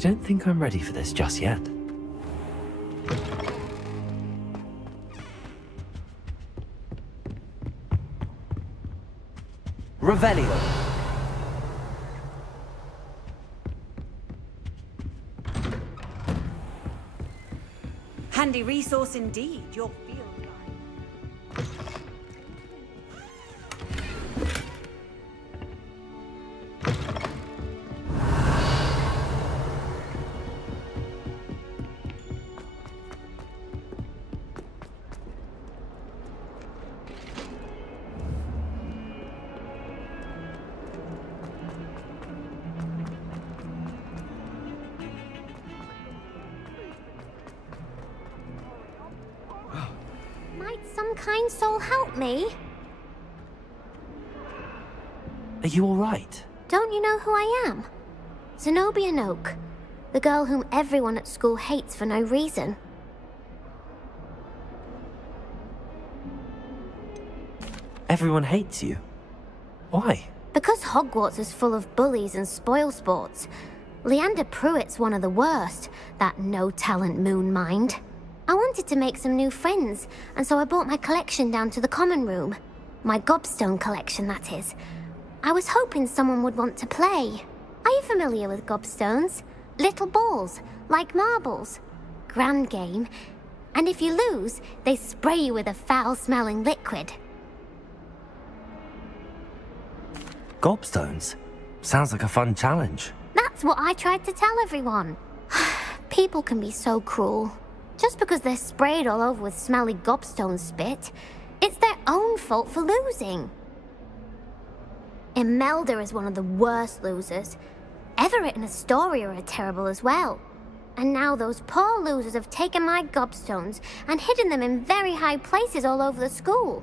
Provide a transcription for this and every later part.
don't think I'm ready for this just yet. Revelio. Handy resource indeed, your field guide. Might some kind soul help me? Are you alright? Don't you know who I am? Zenobia Noak, the girl whom everyone at school hates for no reason. Everyone hates you. Why? Because Hogwarts is full of bullies and spoilsports. Leander Pruitt's one of the worst, that no-talent moon mind. I wanted to make some new friends, and so I brought my collection down to the common room. My gobstone collection, that is. I was hoping someone would want to play. Are you familiar with gobstones? Little balls, like marbles. Grand game. And if you lose, they spray you with a foul-smelling liquid. Gobstones? Sounds like a fun challenge. That's what I tried to tell everyone. People can be so cruel. Just because they're sprayed all over with smelly gobstone spit, it's their own fault for losing. Imelda is one of the worst losers. Everett and Astoria are terrible as well. And now those poor losers have taken my gobstones and hidden them in very high places all over the school.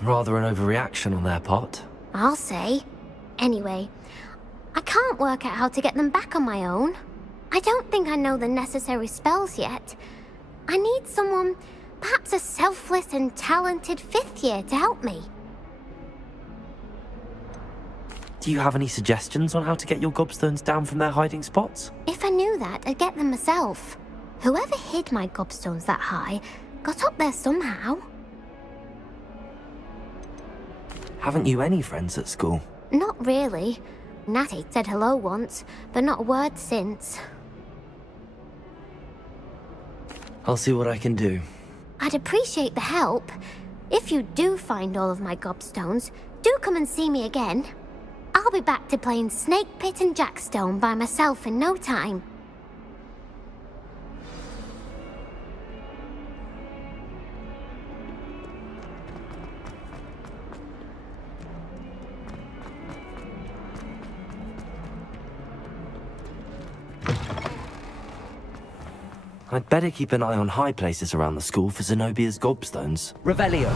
Rather an overreaction on their part. I'll say. Anyway, I can't work out how to get them back on my own. I don't think I know the necessary spells yet. I need someone, perhaps a selfless and talented fifth year to help me. Do you have any suggestions on how to get your gobstones down from their hiding spots? If I knew that, I'd get them myself. Whoever hid my gobstones that high got up there somehow. Haven't you any friends at school? Not really. Natty said hello once, but not a word since. I'll see what I can do. I'd appreciate the help. If you do find all of my gobstones, do come and see me again. I'll be back to playing Snake Pit and Jackstone by myself in no time. I'd better keep an eye on high places around the school for Zenobia's gobstones. Revelio.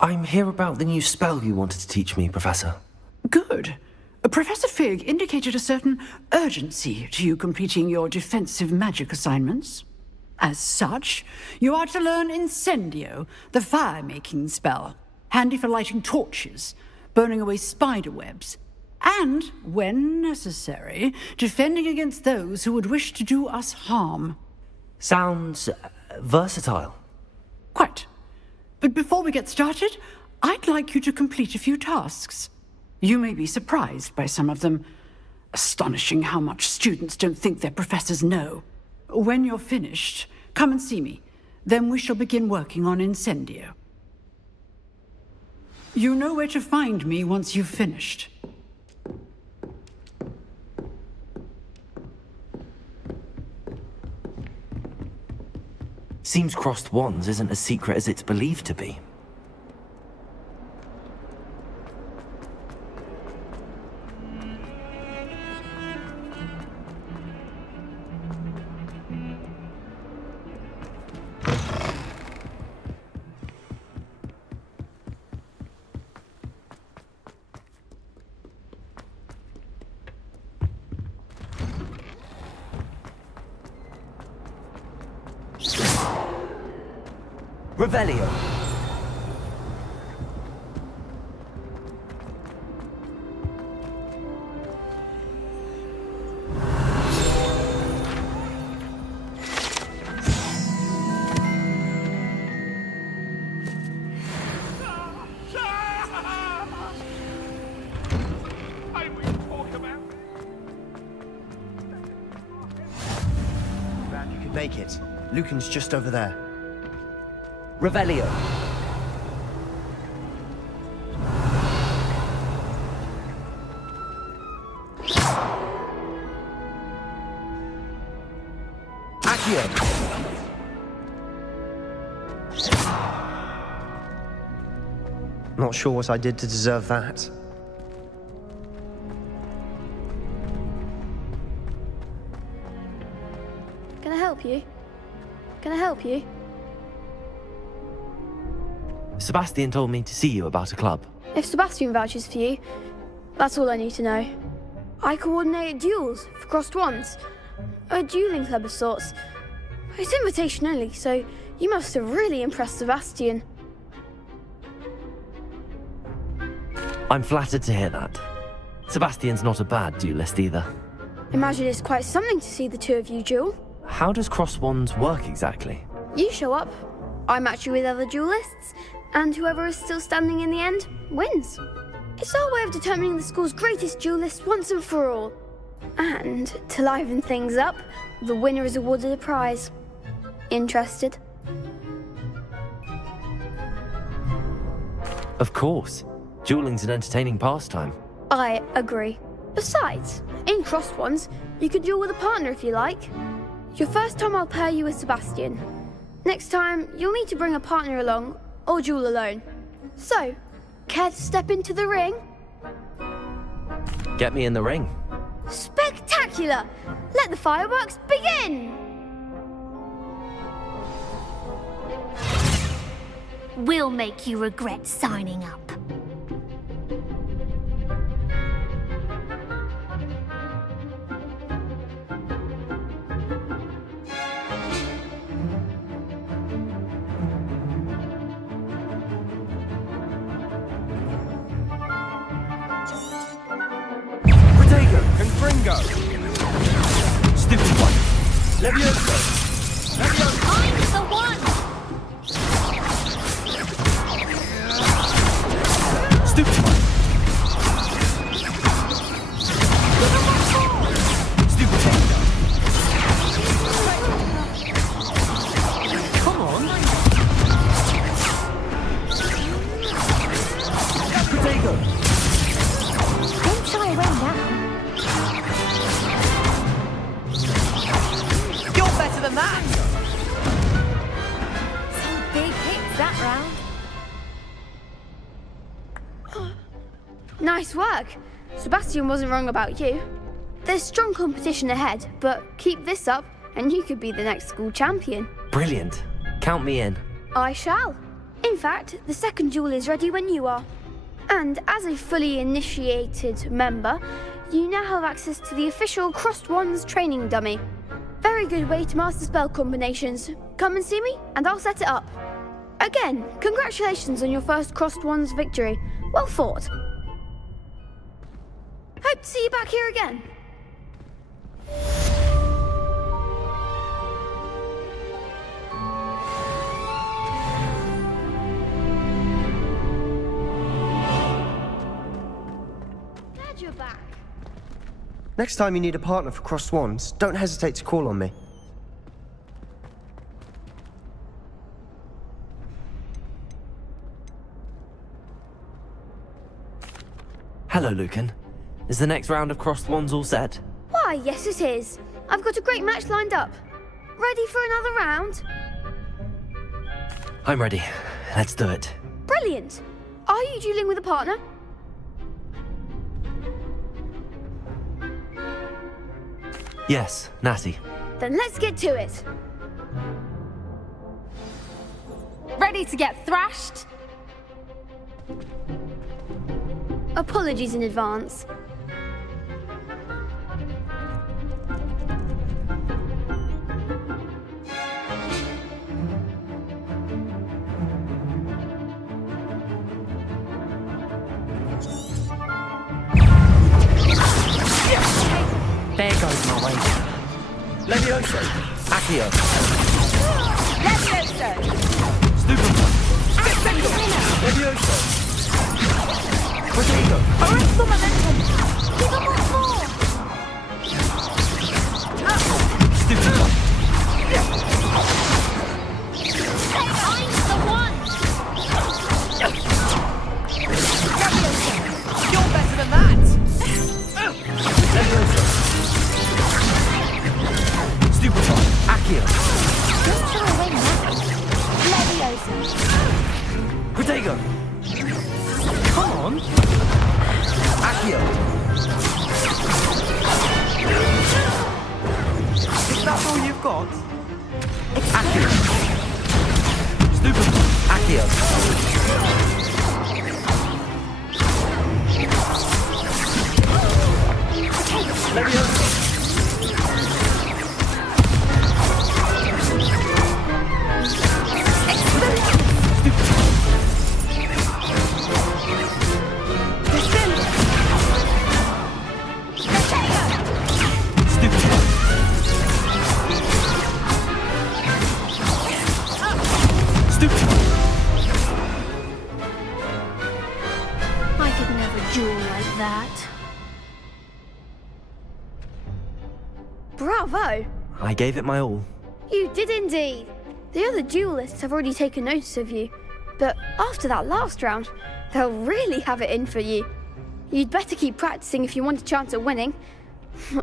I'm here about the new spell you wanted to teach me, Professor. Good. Professor Fig indicated a certain urgency to you completing your defensive magic assignments. As such, you are to learn Incendio, the fire-making spell, handy for lighting torches, burning away spider webs, and, when necessary, defending against those who would wish to do us harm. Sounds versatile. Quite. But before we get started, I'd like you to complete a few tasks. You may be surprised by some of them. Astonishing how much students don't think their professors know. When you're finished, come and see me. Then we shall begin working on Incendio. You know where to find me once you've finished. Seems crossed wands isn't as secret as it's believed to be. Revelio. Glad you could make it. Lucan's just over there. Revelio. Accio. Not sure what I did to deserve that. Can I help you? Can I help you? Sebastian told me to see you about a club. If Sebastian vouches for you, that's all I need to know. I coordinate duels for crossed wands. A dueling club of sorts. It's invitation only, so you must have really impressed Sebastian. I'm flattered to hear that. Sebastian's not a bad duelist either. Imagine it's quite something to see the two of you duel. How does cross wands work exactly? You show up, I match you with other duelists, and whoever is still standing in the end wins. It's our way of determining the school's greatest duelist once and for all. And to liven things up, the winner is awarded a prize. Interested? Of course. Dueling's an entertaining pastime. I agree. Besides, in crossed ones, you can duel with a partner if you like. Your first time I'll pair you with Sebastian. Next time, you'll need to bring a partner along, or duel alone. So, care to step into the ring? Get me in the ring. Spectacular! Let the fireworks begin! We'll make you regret signing up. Confringo! Stupid one. Levioso! Levioso! I'm the one! Stupid one. Stupid one. Come on. Potato. Don't shy away now. You're better than that. Some big hits that round. Nice work. Sebastian wasn't wrong about you. There's strong competition ahead, but keep this up and you could be the next school champion. Brilliant. Count me in. I shall. In fact, the second duel is ready when you are. And as a fully initiated member, you now have access to the official Crossed Wands training dummy. Very good way to master spell combinations. Come and see me, and I'll set it up. Again, congratulations on your first Crossed Wands victory. Well fought. Hope to see you back here again. back. Next time you need a partner for Crossed Wands, don't hesitate to call on me. Hello, Lucan. Is the next round of Crossed Wands all set? Why, yes it is. I've got a great match lined up. Ready for another round? I'm ready. Let's do it. Brilliant. Are you dueling with a partner? Yes, Natty. Then let's get to it. Ready to get thrashed? Apologies in advance. There goes my way. Levioso. Accio. Levioso! Stupid. Levioso. Potato. Arrest the momentum! Give him what for? Stupid. I'm the one! You're better than that! Levioso. Stupid. Accio. Don't throw away nothing. Levioso! Potato. Come on. Accio. Is that all you've got? Accio. Stupid. Accio. Levioso. I could never duel like that. Bravo! I gave it my all. You did indeed. The other duelists have already taken notice of you. But after that last round, they'll really have it in for you. You'd better keep practicing if you want a chance at winning.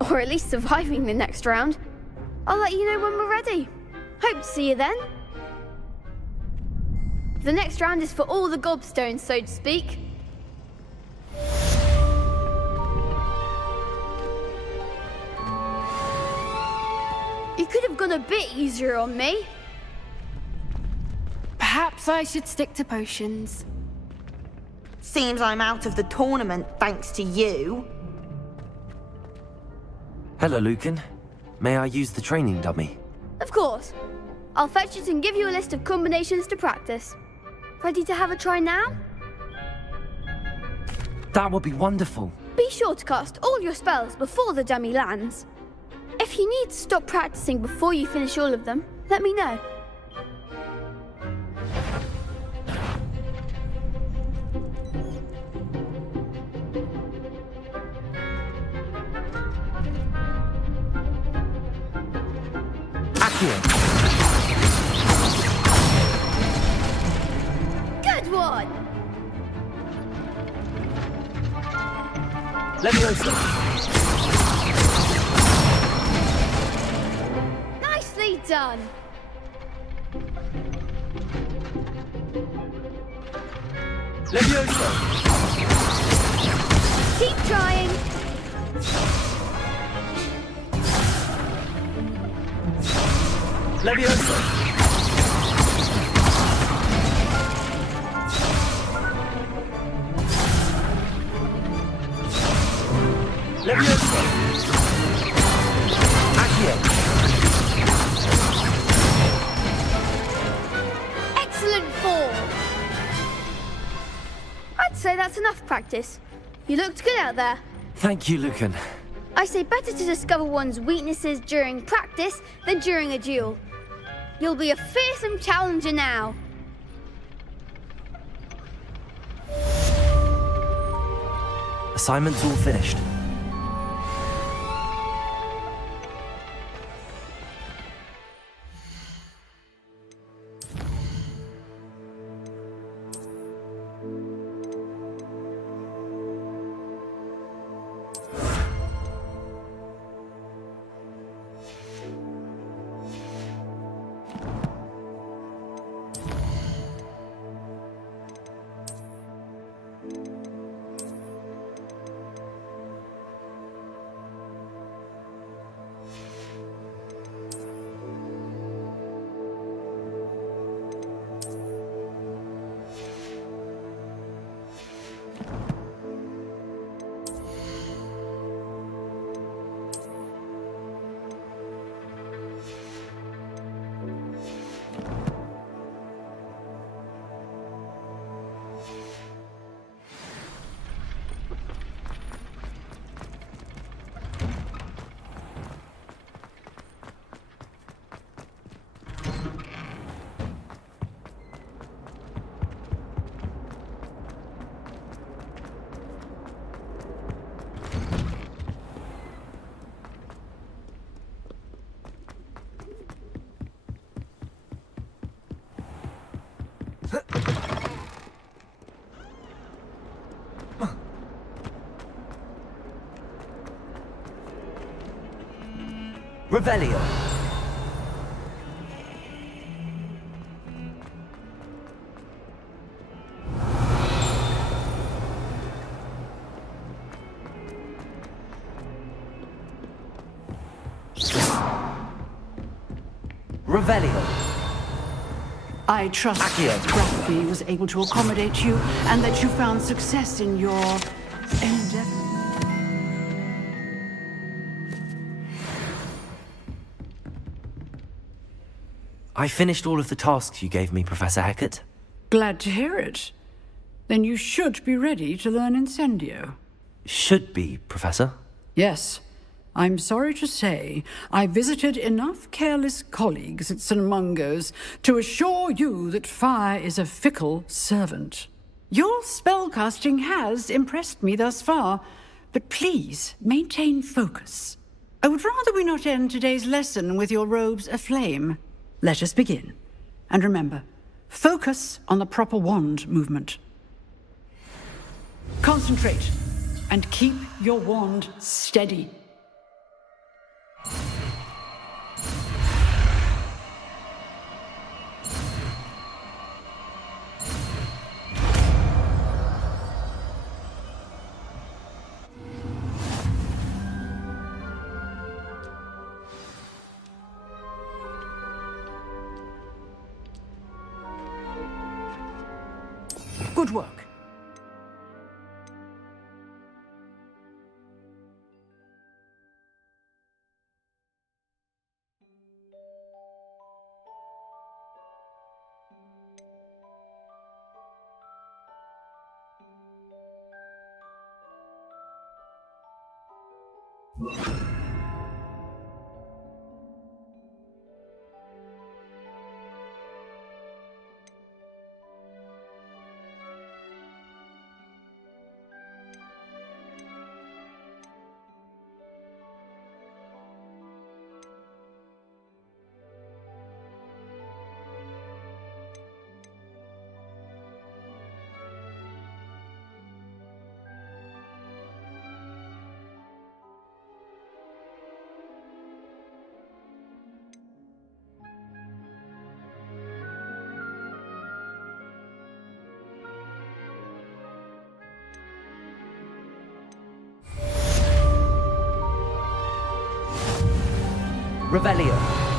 Or at least surviving the next round. I'll let you know when we're ready. Hope to see you then. The next round is for all the gobstones, so to speak. You could have gone a bit easier on me. Perhaps I should stick to potions. Seems I'm out of the tournament thanks to you. Hello, Lucan. May I use the training dummy? Of course. I'll fetch it and give you a list of combinations to practice. Ready to have a try now? That would be wonderful. Be sure to cast all your spells before the dummy lands. If you need to stop practicing before you finish all of them, let me know. Accio. Good one! Levioso. Nicely done! Levioso. Keep trying! Levioso. Levioso. Accio. Excellent form! I'd say that's enough practice. You looked good out there. Thank you, Lucan. I say better to discover one's weaknesses during practice than during a duel. You'll be a fearsome challenger now. Assignment's all finished. Revelio. Revelio. I trust Accio. that Rugby was able to accommodate you and that you found success in your endeavor. I finished all of the tasks you gave me, Professor Hecat. Glad to hear it. Then you should be ready to learn Incendio. Should be, Professor. Yes. I'm sorry to say, I visited enough careless colleagues at St. Mungo's to assure you that fire is a fickle servant. Your spellcasting has impressed me thus far, but please maintain focus. I would rather we not end today's lesson with your robes aflame. Let us begin. And remember, focus on the proper wand movement. Concentrate, and keep your wand steady. Good work. Revelio.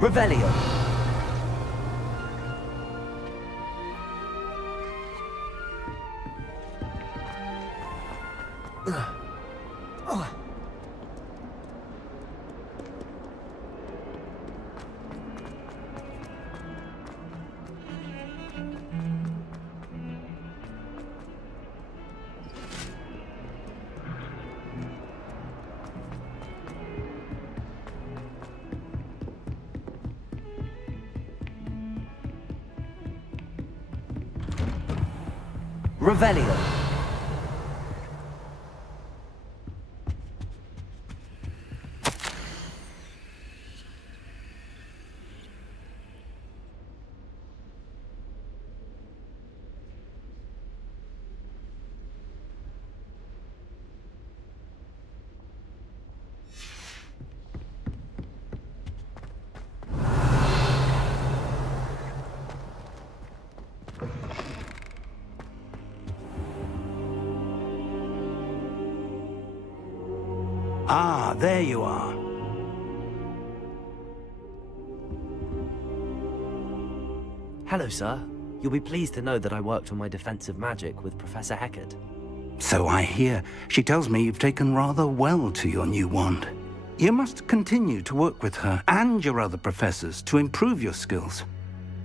Revelio. Revelio. Ah, there you are. Hello, sir. You'll be pleased to know that I worked on my defensive magic with Professor Heckard. So I hear. She tells me you've taken rather well to your new wand. You must continue to work with her and your other professors to improve your skills.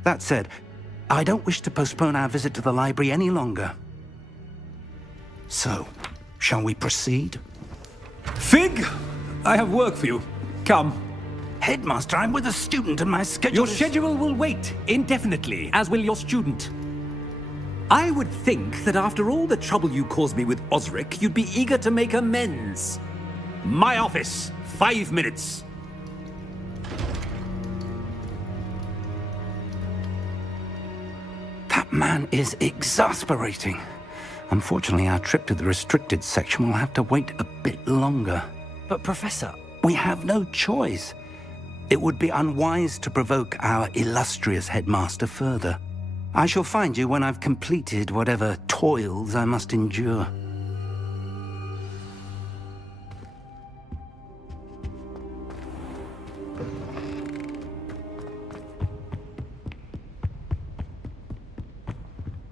That said, I don't wish to postpone our visit to the library any longer. So, shall we proceed? Fig, I have work for you. Come. Headmaster, I'm with a student and my schedule Your is- schedule will wait indefinitely, as will your student. I would think that after all the trouble you caused me with Osric, you'd be eager to make amends. My office, 5 minutes. That man is exasperating. Unfortunately, our trip to the restricted section will have to wait a bit longer. But, Professor, We have no choice. It would be unwise to provoke our illustrious headmaster further. I shall find you when I've completed whatever toils I must endure.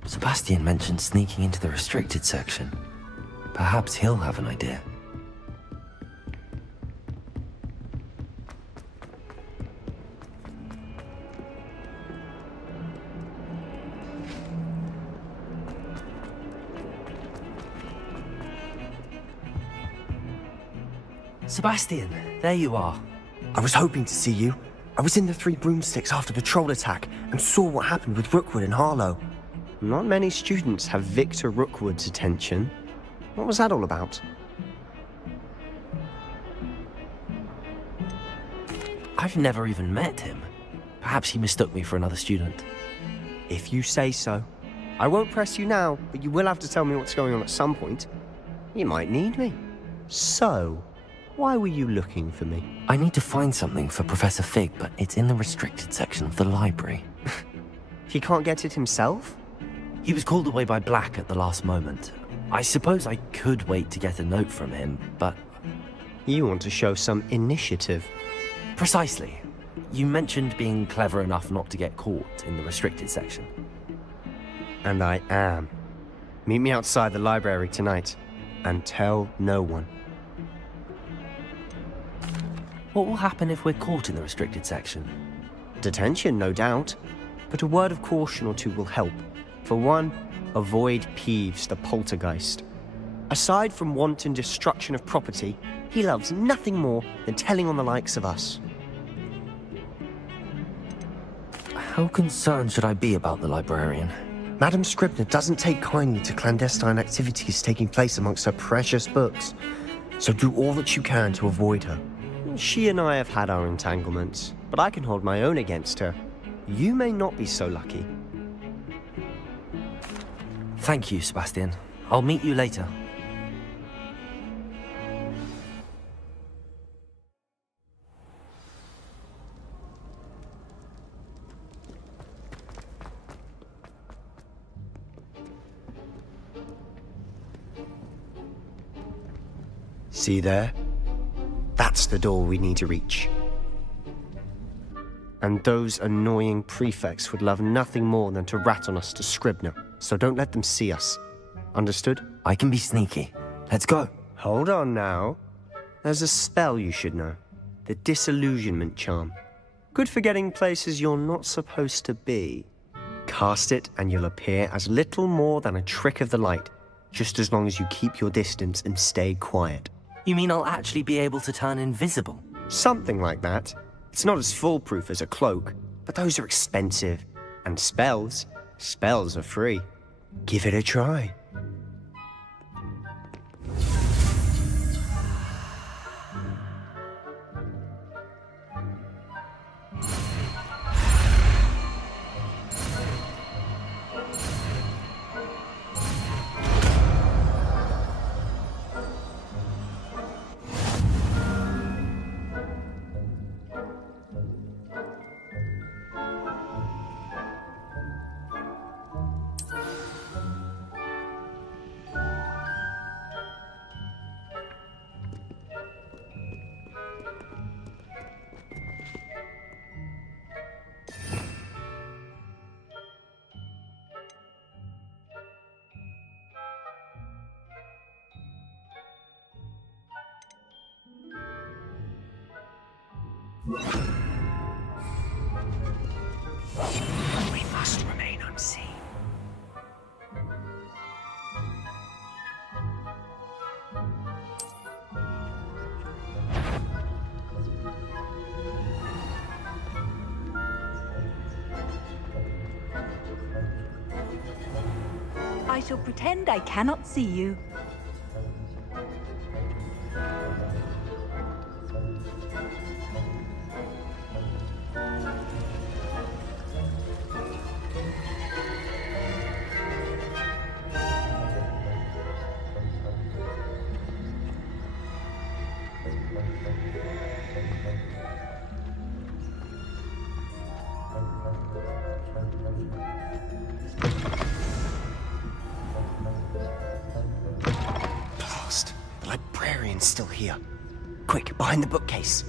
Sebastian mentioned sneaking into the restricted section. Perhaps he'll have an idea. Sebastian, there you are. I was hoping to see you. I was in the Three Broomsticks after the troll attack and saw what happened with Rookwood and Harlow. Not many students have Victor Rookwood's attention. What was that all about? I've never even met him. Perhaps he mistook me for another student. If you say so. I won't press you now, but you will have to tell me what's going on at some point. You might need me. So, why were you looking for me? I need to find something for Professor Fig, but it's in the restricted section of the library. He can't get it himself? He was called away by Black at the last moment. I suppose I could wait to get a note from him, but... You want to show some initiative. Precisely. You mentioned being clever enough not to get caught in the restricted section. And I am. Meet me outside the library tonight, and tell no one. What will happen if we're caught in the restricted section? Detention, no doubt. But a word of caution or two will help. For one, avoid Peeves, the poltergeist. Aside from wanton destruction of property, he loves nothing more than telling on the likes of us. How concerned should I be about the librarian? Madame Scribner doesn't take kindly to clandestine activities taking place amongst her precious books. So do all that you can to avoid her. She and I have had our entanglements, but I can hold my own against her. You may not be so lucky. Thank you, Sebastian. I'll meet you later. See there? That's the door we need to reach. And those annoying prefects would love nothing more than to rat on us to Scribner, so don't let them see us. Understood? I can be sneaky. Let's go. Hold on now. There's a spell you should know. The Disillusionment Charm. Good for getting places you're not supposed to be. Cast it and you'll appear as little more than a trick of the light, just as long as you keep your distance and stay quiet. You mean I'll actually be able to turn invisible? Something like that. It's not as foolproof as a cloak, but those are expensive. And spells are free. Give it a try. We must remain unseen. I shall pretend I cannot see you. Blast! The librarian's still here. Quick, behind the bookcase.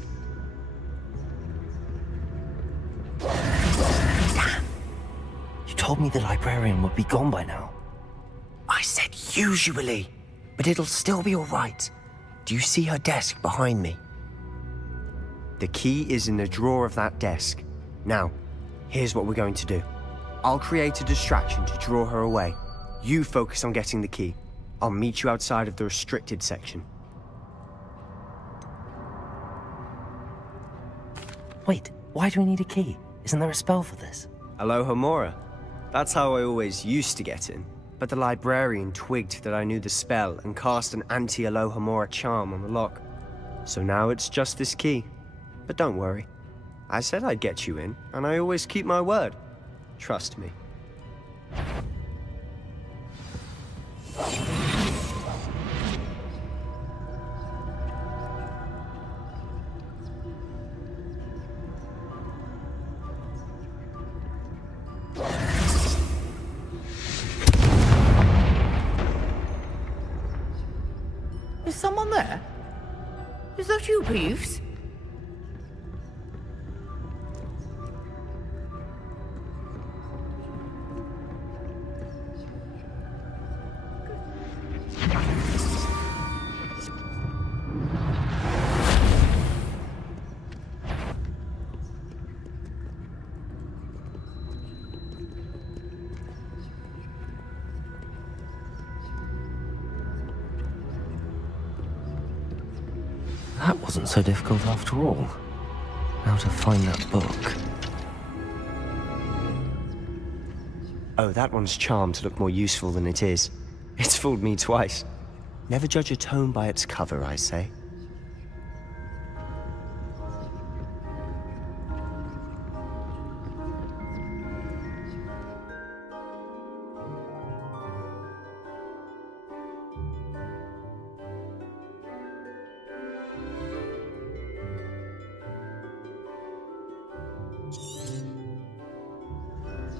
Damn! You told me the librarian would be gone by now. I said usually, but it'll still be all right. Do you see her desk behind me? The key is in the drawer of that desk. Now, here's what we're going to do. I'll create a distraction to draw her away. You focus on getting the key. I'll meet you outside of the restricted section. Wait, why do we need a key? Isn't there a spell for this? Alohomora. That's how I always used to get in. But the librarian twigged that I knew the spell and cast an anti-Alohomora charm on the lock. So now it's just this key. But don't worry. I said I'd get you in, and I always keep my word. Trust me. Is someone there? Is that you, Peeves? That wasn't so difficult after all. How to find that book. Oh, that one's charmed to look more useful than it is. It's fooled me twice. Never judge a tome by its cover, I say.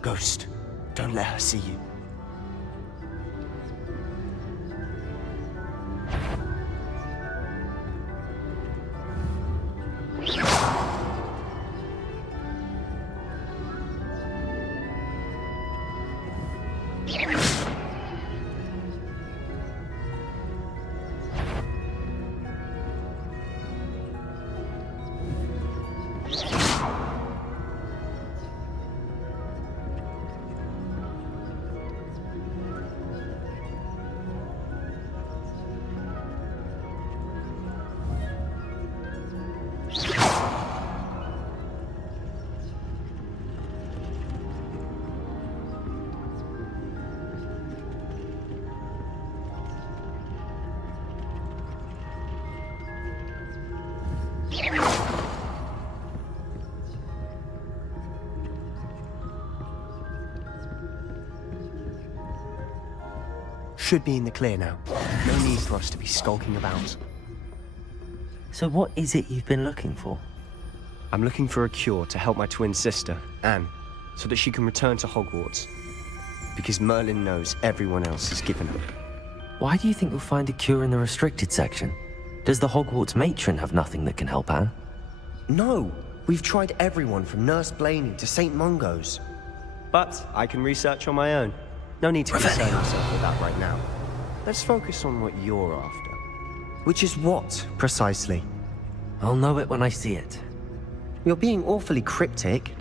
Ghost, don't let her see you. Should be in the clear now. No need for us to be skulking about. So what is it you've been looking for? I'm looking for a cure to help my twin sister, Anne, so that she can return to Hogwarts. Because Merlin knows everyone else has given up. Why do you think you'll find a cure in the restricted section? Does the Hogwarts matron have nothing that can help Anne? No! We've tried everyone from Nurse Blaney to St. Mungo's. But I can research on my own. No need to concern yourself with that right now. Let's focus on what you're after. Which is what, precisely? I'll know it when I see it. You're being awfully cryptic.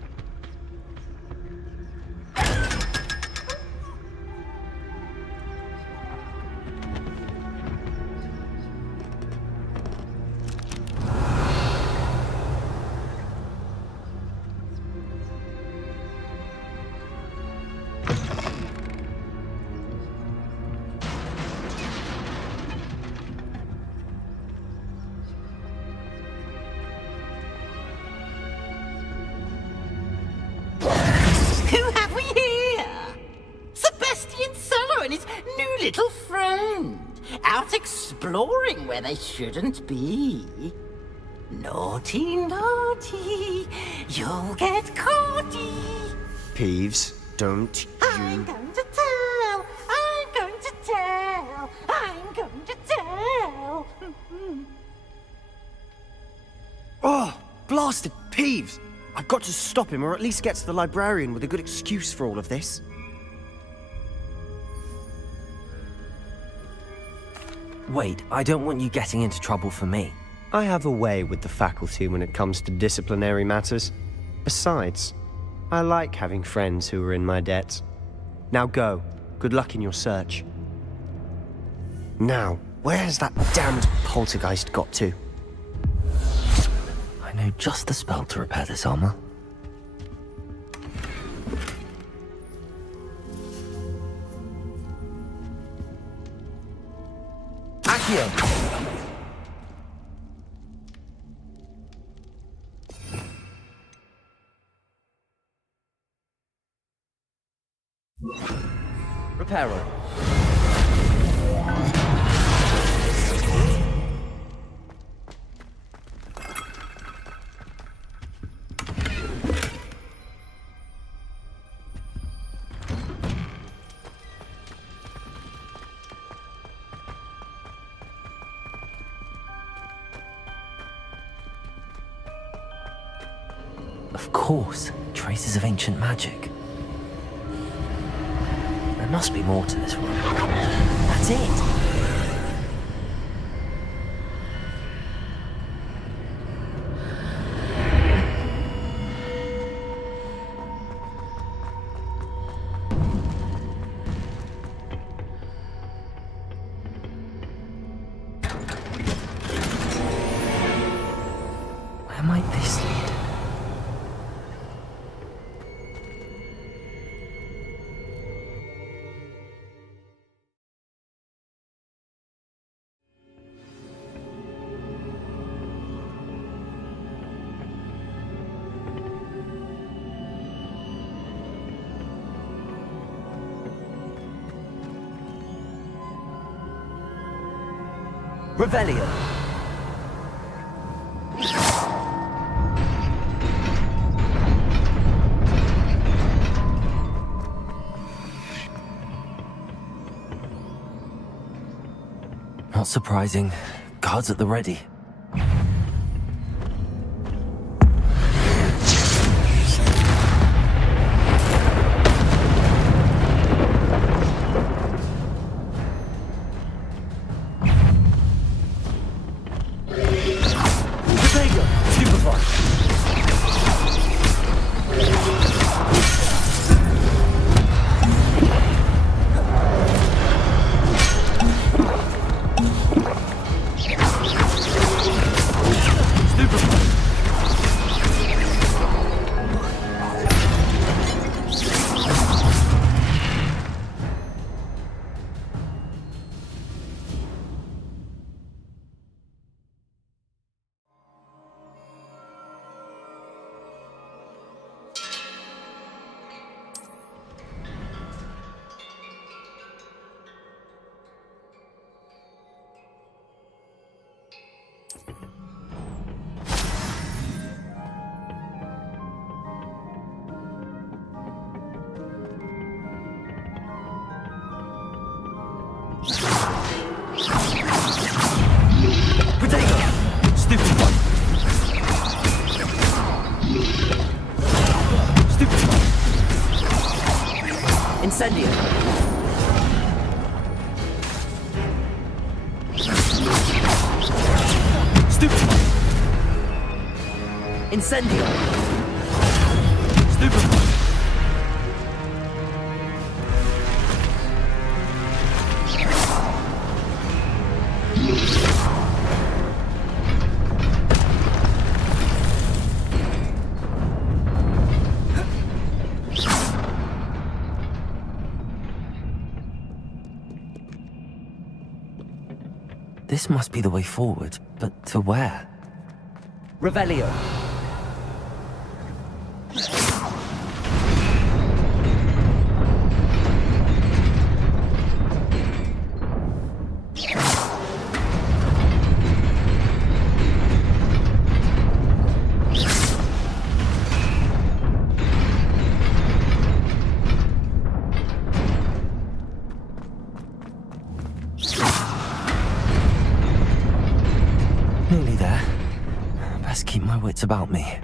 Who have we here? Sebastian Cello and his new little friend. Out exploring where they shouldn't be. Naughty, naughty. You'll get caughty. Peeves, don't I'm you... going to tell. I'm going to tell. I'm going to tell. Oh, blasted Peeves! I've got to stop him, or at least get to the librarian with a good excuse for all of this. Wait, I don't want you getting into trouble for me. I have a way with the faculty when it comes to disciplinary matters. Besides, I like having friends who are in my debt. Now go. Good luck in your search. Now, where has that damned poltergeist got to? I know just the spell to repair this armor. Accio! Reparo. Of course, traces of ancient magic. There must be more to this room. That's it! Where might this lead? Revelio. Not surprising. Guards at the ready. Potato! Stupid one! Stupid one! Incendio! Stupid one! Incendio! Stupid one! This must be the way forward, but to where? Revelio. Nearly there. Best keep my wits about me.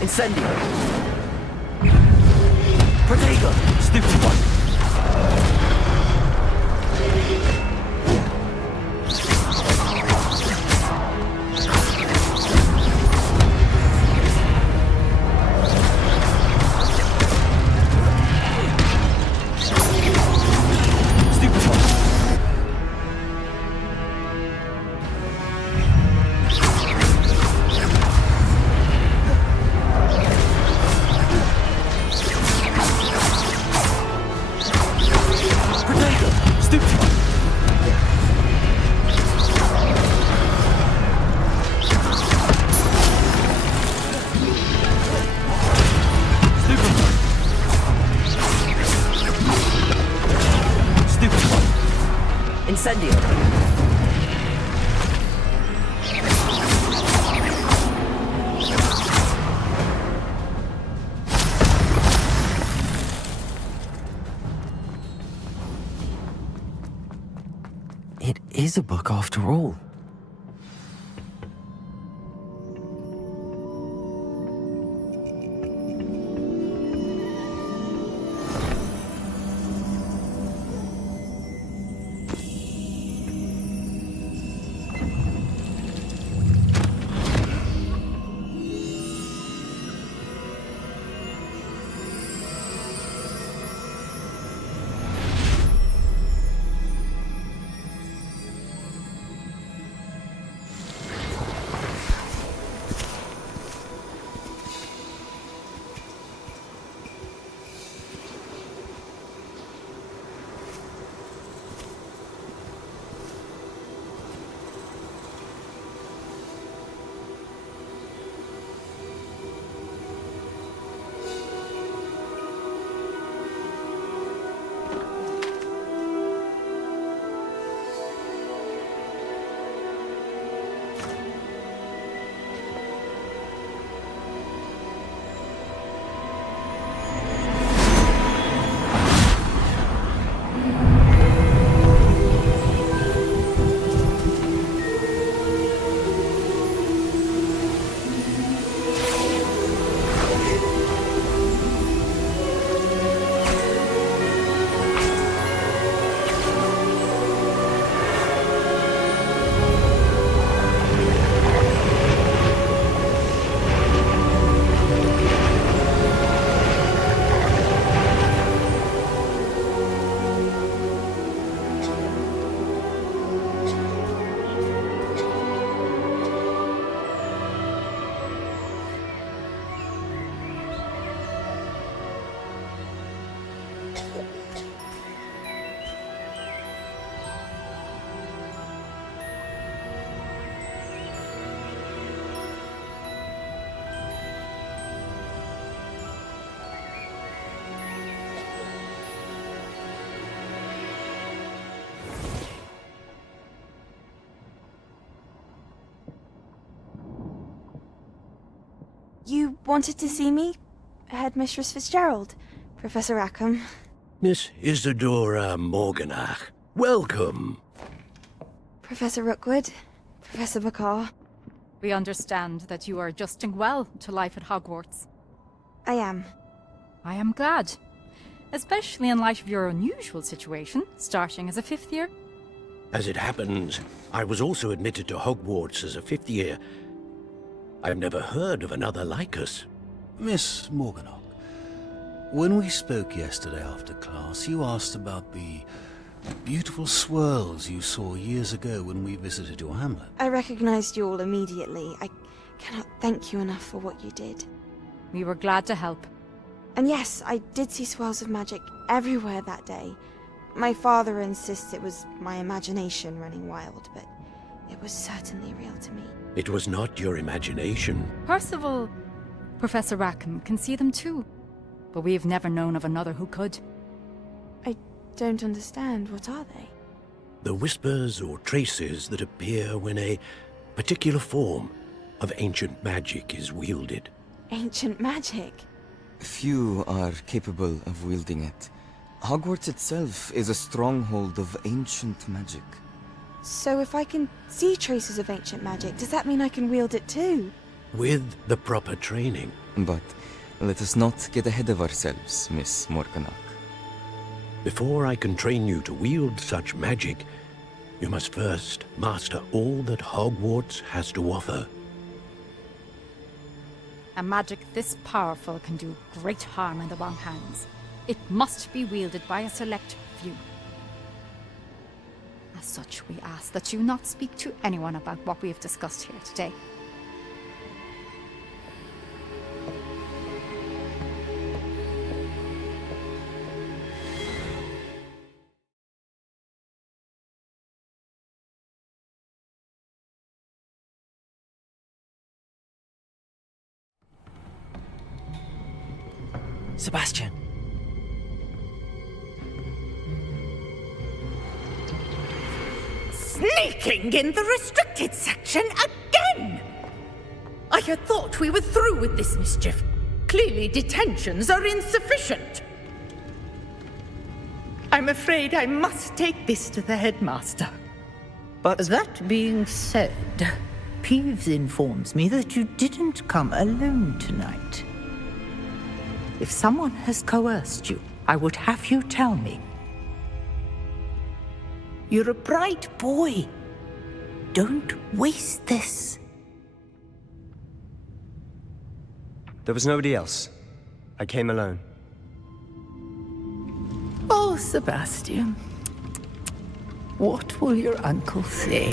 Incendio! Protego! Stupid one! Stupid one! Protego! Stupid one! Stupid one! Stupid one! Incendio! It is a book after all. You wanted to see me? Headmistress Fitzgerald, Professor Rackham. Miss Isadora Morganach, welcome. Professor Rookwood, Professor McCaw. We understand that you are adjusting well to life at Hogwarts. I am. I am glad. Especially in light of your unusual situation, starting as a 5th year. As it happens, I was also admitted to Hogwarts as a 5th year. I've never heard of another like us. Miss Morganach, when we spoke yesterday after class, you asked about the beautiful swirls you saw years ago when we visited your hamlet. I recognized you all immediately. I cannot thank you enough for what you did. We were glad to help. And yes, I did see swirls of magic everywhere that day. My father insists it was my imagination running wild, but it was certainly real to me. It was not your imagination. Percival, Professor Rackham can see them too. But we've never known of another who could. I don't understand. What are they? The whispers or traces that appear when a particular form of ancient magic is wielded. Ancient magic? Few are capable of wielding it. Hogwarts itself is a stronghold of ancient magic. So if I can see traces of ancient magic, does that mean I can wield it too? With the proper training. But let us not get ahead of ourselves, Miss Morganach. Before I can train you to wield such magic, you must first master all that Hogwarts has to offer. A magic this powerful can do great harm in the wrong hands. It must be wielded by a select few. As such, we ask that you not speak to anyone about what we have discussed here today. Sebastian. Sneaking in the restricted section again! I had thought we were through with this mischief. Clearly detentions are insufficient. I'm afraid I must take this to the headmaster. But that being said, Peeves informs me that you didn't come alone tonight. If someone has coerced you, I would have you tell me. You're a bright boy. Don't waste this. There was nobody else. I came alone. Oh, Sebastian. What will your uncle say?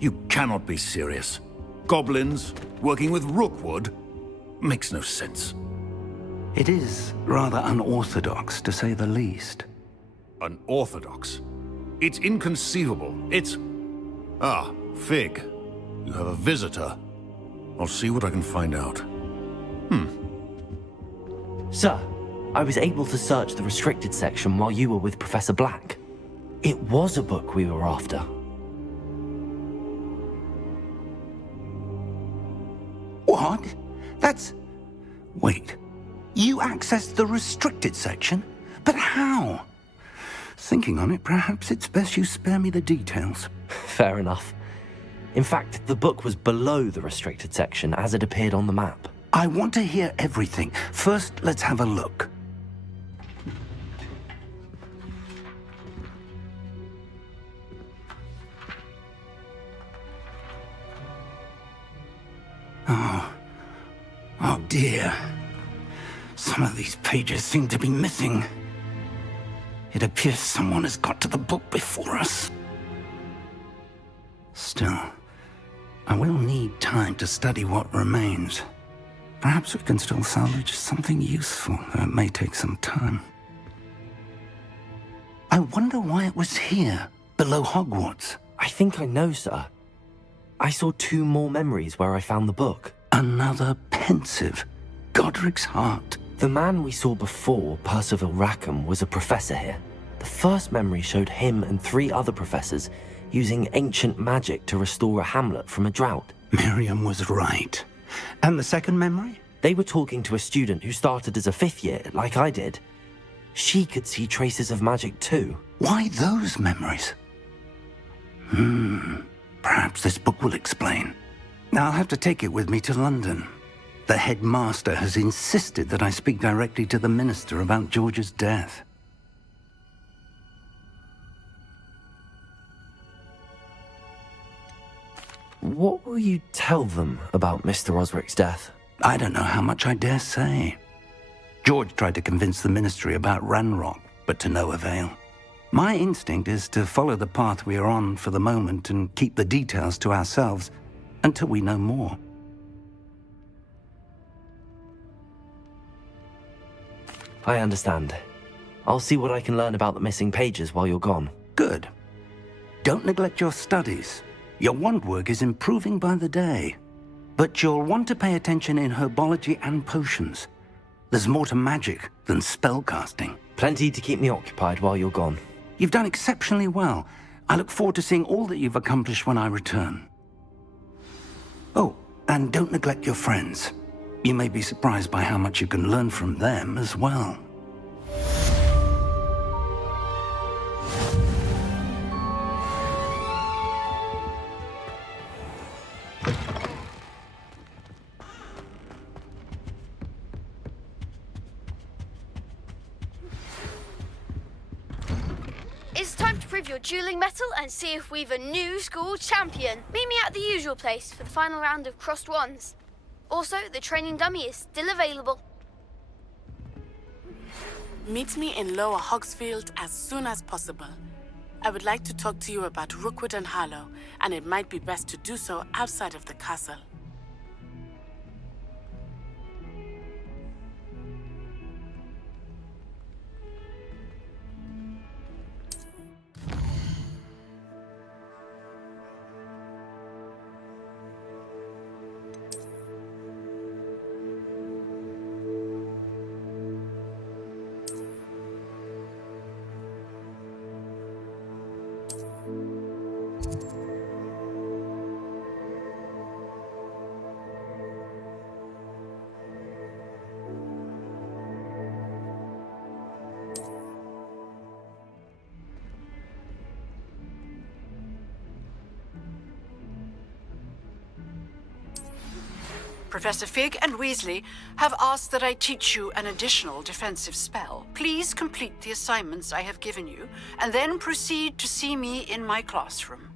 You cannot be serious. Goblins working with Rookwood? makes no sense. It is rather unorthodox, to say the least. Unorthodox? It's inconceivable. It's... Ah, Fig. You have a visitor. I'll see what I can find out. Sir, I was able to search the restricted section while you were with Professor Black. It was a book we were after. What? That's... Wait. You accessed the restricted section? But how? Thinking on it, perhaps it's best you spare me the details. Fair enough. In fact, the book was below the restricted section as it appeared on the map. I want to hear everything. First, let's have a look. Oh dear. Some of these pages seem to be missing. It appears someone has got to the book before us. Still, I will need time to study what remains. Perhaps we can still salvage something useful, though it may take some time. I wonder why it was here, below Hogwarts. I think I know, sir. I saw 2 more memories where I found the book. Another pensive. Godric's heart. The man we saw before, Percival Rackham, was a professor here. The first memory showed him and 3 other professors using ancient magic to restore a hamlet from a drought. Miriam was right. And the second memory? They were talking to a student who started as a 5th year, like I did. She could see traces of magic too. Why those memories? Perhaps this book will explain. I'll have to take it with me to London. The headmaster has insisted that I speak directly to the minister about George's death. What will you tell them about Mr. Osric's death? I don't know how much I dare say. George tried to convince the ministry about Ranrock, but to no avail. My instinct is to follow the path we are on for the moment and keep the details to ourselves until we know more. I understand. I'll see what I can learn about the missing pages while you're gone. Good. Don't neglect your studies. Your wand work is improving by the day. But you'll want to pay attention in herbology and potions. There's more to magic than spellcasting. Plenty to keep me occupied while you're gone. You've done exceptionally well. I look forward to seeing all that you've accomplished when I return. Oh, and don't neglect your friends. You may be surprised by how much you can learn from them as well. It's time to prove your dueling mettle and see if we've a new school champion. Meet me at the usual place for the final round of crossed wands. Also, the training dummy is still available. Meet me in Lower Hogsfield as soon as possible. I would like to talk to you about Rookwood and Harlow, and it might be best to do so outside of the castle. Professor Fig and Weasley have asked that I teach you an additional defensive spell. Please complete the assignments I have given you, and then proceed to see me in my classroom.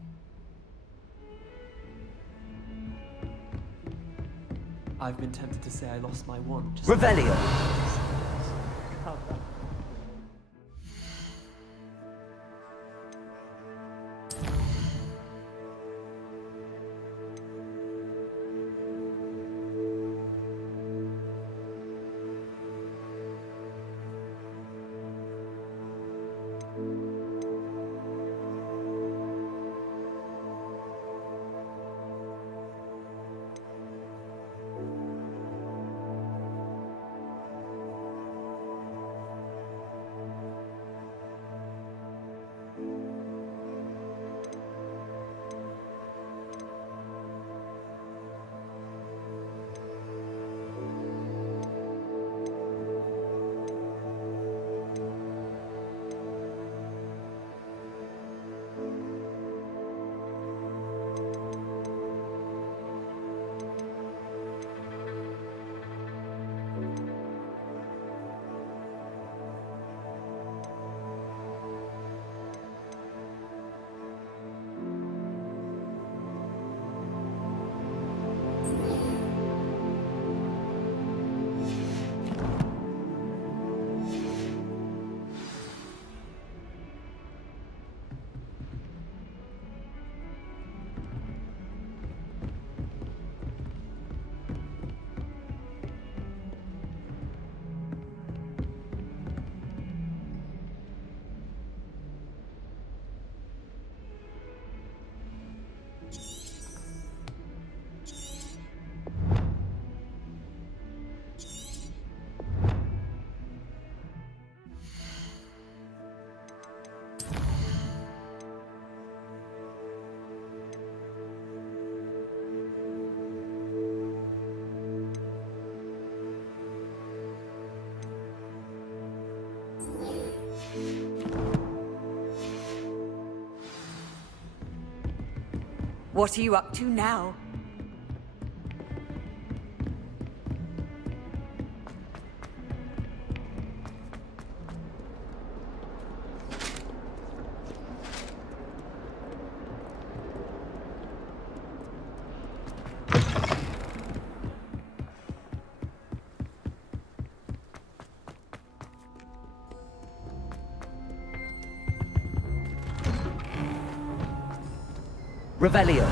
I've been tempted to say I lost my wand. Revelio! What are you up to now? Revelio.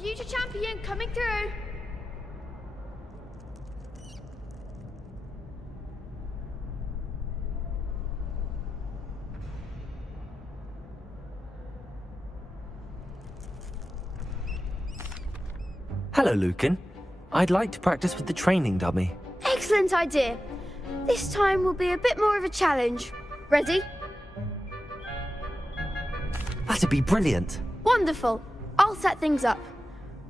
Future champion coming through. Hello, Lucan. I'd like to practice with the training dummy. Excellent idea. This time will be a bit more of a challenge. Ready? That'd be brilliant. Wonderful. I'll set things up.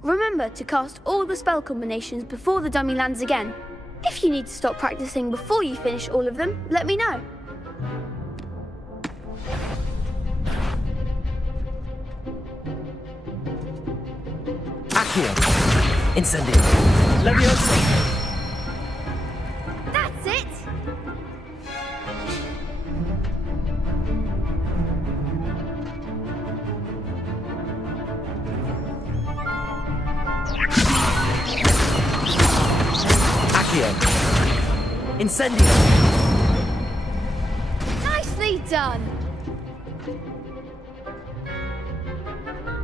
Remember to cast all the spell combinations before the dummy lands again. If you need to stop practicing before you finish all of them, let me know. Accio. Incendio. Leviosa. That's it! Accio. Incendio. Nicely done!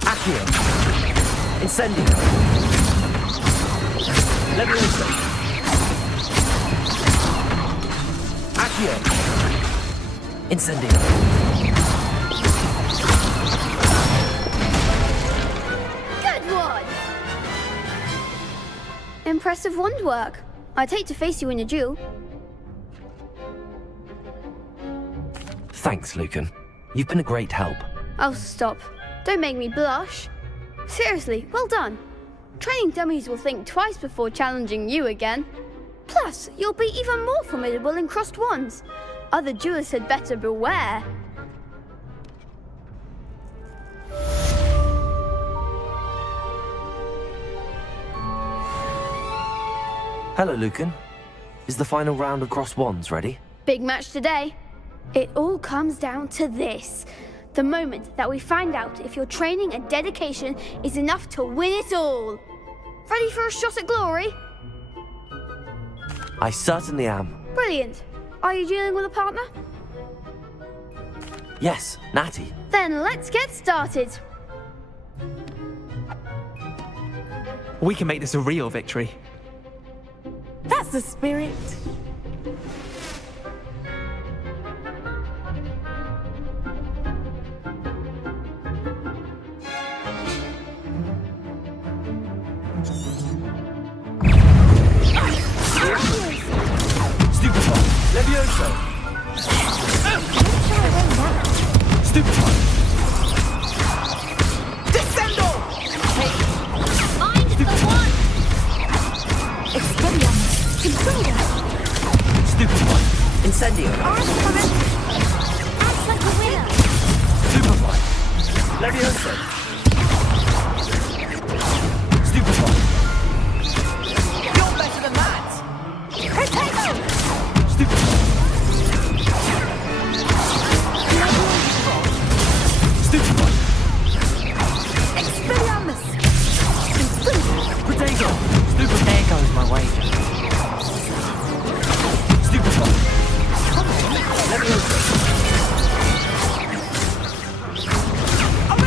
Accio. Incendio. Leviosa. Accio. Incendio. Good one! Impressive wand work. I'd hate to face you in a duel. Thanks, Lucan. You've been a great help. Oh, stop. Don't make me blush. Seriously, well done. Training dummies will think twice before challenging you again. Plus, you'll be even more formidable in crossed wands. Other duelists had better beware. Hello, Lucan. Is the final round of crossed wands ready? Big match today. It all comes down to this. The moment that we find out if your training and dedication is enough to win it all. Ready for a shot at glory? I certainly am. Brilliant. Are you dealing with a partner? Yes, Natty. Then let's get started. We can make this a real victory. That's the spirit. Stupefy. Levioso. Stupefy. Descendo! Mind the one! Expelliarmus. Stupefy. Incendio. Acts like a winner. Stupefy. Levioso. Stupefy. You're better than that! Potato! Stupefy. Stupefy. Expelliarmus. Potato. Stupefy. There goes my wager. Stupefy. Levioso.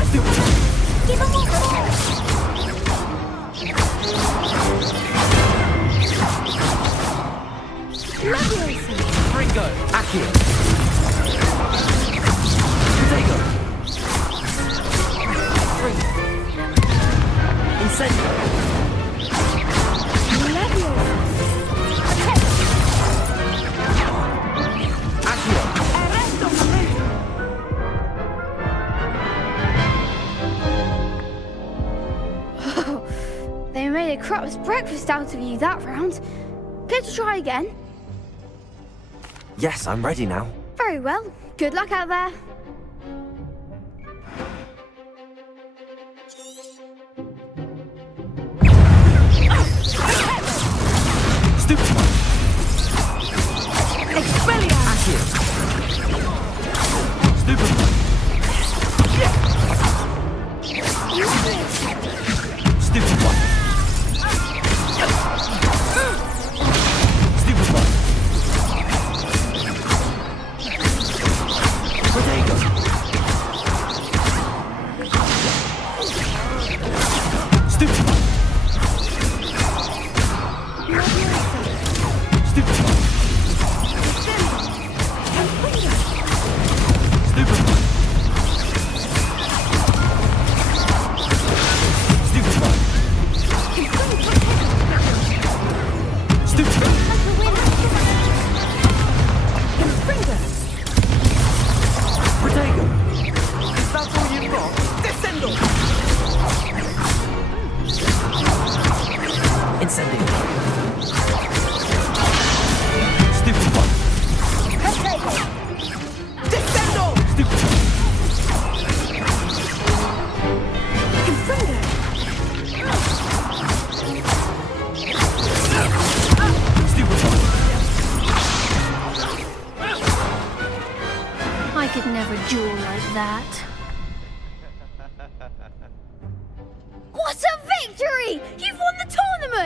Stupefy. Give him more Ringo. Accio. Potato. Incendio. Accio. They made a crap's breakfast out of you that round. Care to try again? Yes, I'm ready now. Very well. Good luck out there. Stupefy. Expelliarmus. Accio. Stupefy. Stupefy. Stupefy. Potato. Stupefy.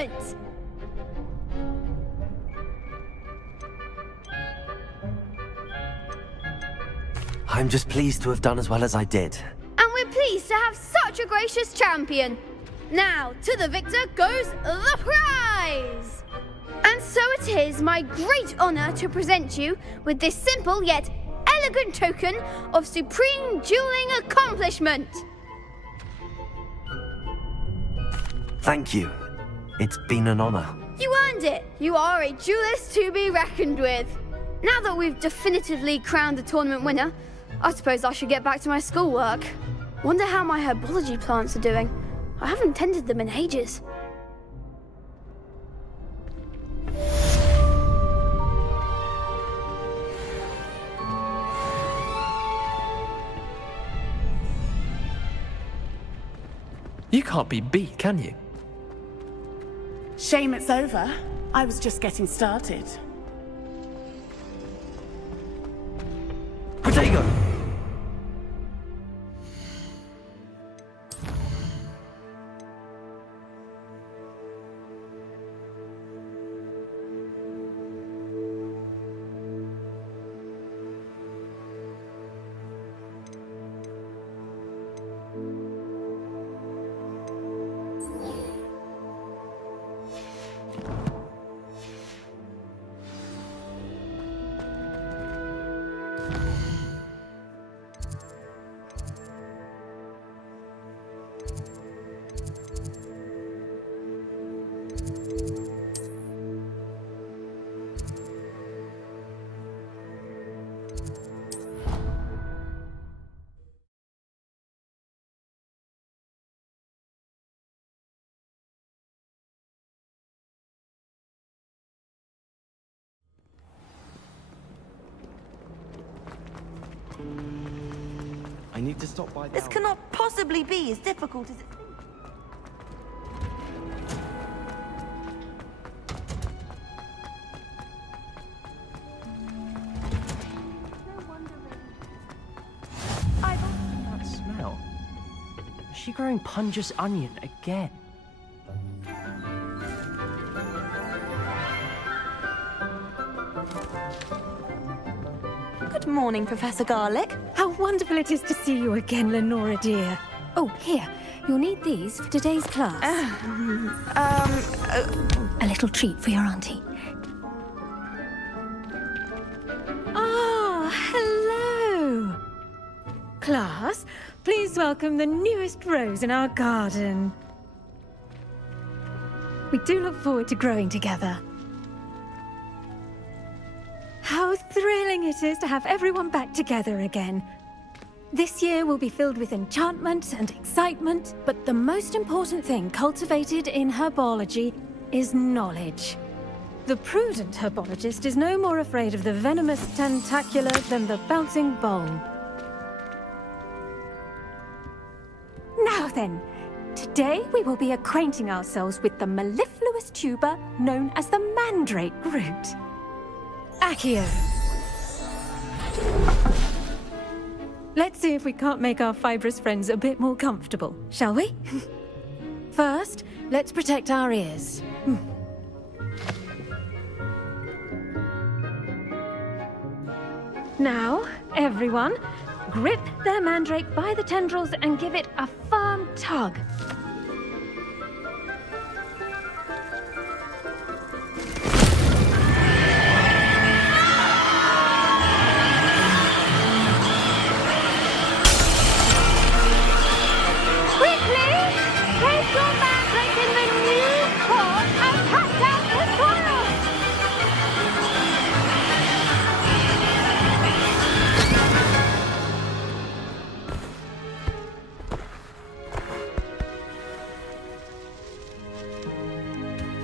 tournament! I'm just pleased to have done as well as I did. And we're pleased to have such a gracious champion. Now, to the victor goes the prize! And so it is my great honor to present you with this simple yet elegant token of supreme dueling accomplishment. Thank you. It's been an honor. You earned it. You are a duelist to be reckoned with. Now that we've definitively crowned the tournament winner, I suppose I should get back to my schoolwork. Wonder how my herbology plants are doing. I haven't tended them in ages. You can't be beat, can you? Shame it's over. I was just getting started. Protego! I need to stop by the This cannot possibly be as difficult as it seems. That smell. Is she growing Punja's onion again? Good morning, Professor Garlic. How wonderful it is to see you again, Lenora dear. Oh, here. You'll need these for today's class. A little treat for your auntie. Ah, hello. Class, please welcome the newest rose in our garden. We do look forward to growing together. How thrilling it is to have everyone back together again. This year will be filled with enchantment and excitement, but the most important thing cultivated in herbology is knowledge. The prudent herbologist is no more afraid of the venomous tentacular than the bouncing bulb. Now then, today we will be acquainting ourselves with the mellifluous tuber known as the mandrake root. Accio. Let's see if we can't make our fibrous friends a bit more comfortable, shall we? First, let's protect our ears. Now, everyone, grip their mandrake by the tendrils and give it a firm tug.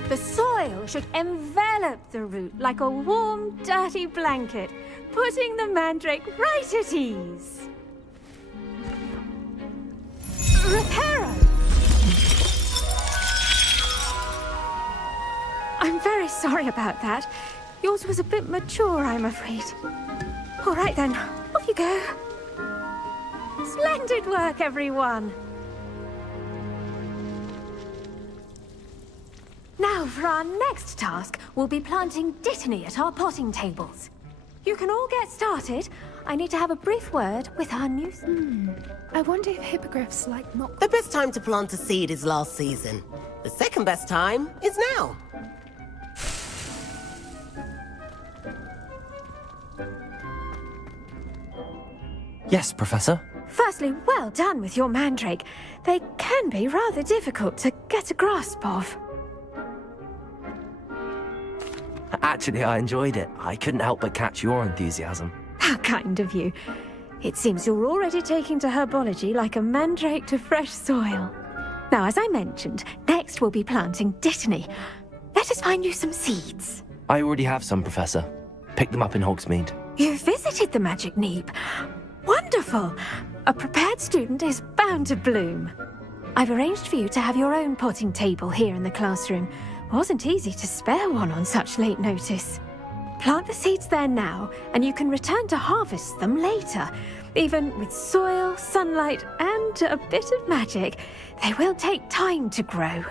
The soil should envelop the root like a warm, dirty blanket, putting the mandrake right at ease. Reparo! I'm very sorry about that. Yours was a bit mature, I'm afraid. All right then, off you go. Splendid work, everyone. Now, for our next task, we'll be planting Dittany at our potting tables. You can all get started. I need to have a brief word with our new... I wonder if hippogriffs like mock... The best time to plant a seed is last season. The second best time is now. Yes, Professor. Firstly, well done with your mandrake. They can be rather difficult to get a grasp of. Actually, I enjoyed it. I couldn't help but catch your enthusiasm. How kind of you. It seems you're already taking to herbology like a mandrake to fresh soil. Now, as I mentioned, next we'll be planting Dittany. Let us find you some seeds. I already have some, Professor. Picked them up in Hogsmeade. You visited the Magic Neep. Wonderful! A prepared student is bound to bloom. I've arranged for you to have your own potting table here in the classroom. Wasn't easy to spare one on such late notice. Plant the seeds there now, and you can return to harvest them later. Even with soil, sunlight, and a bit of magic, they will take time to grow.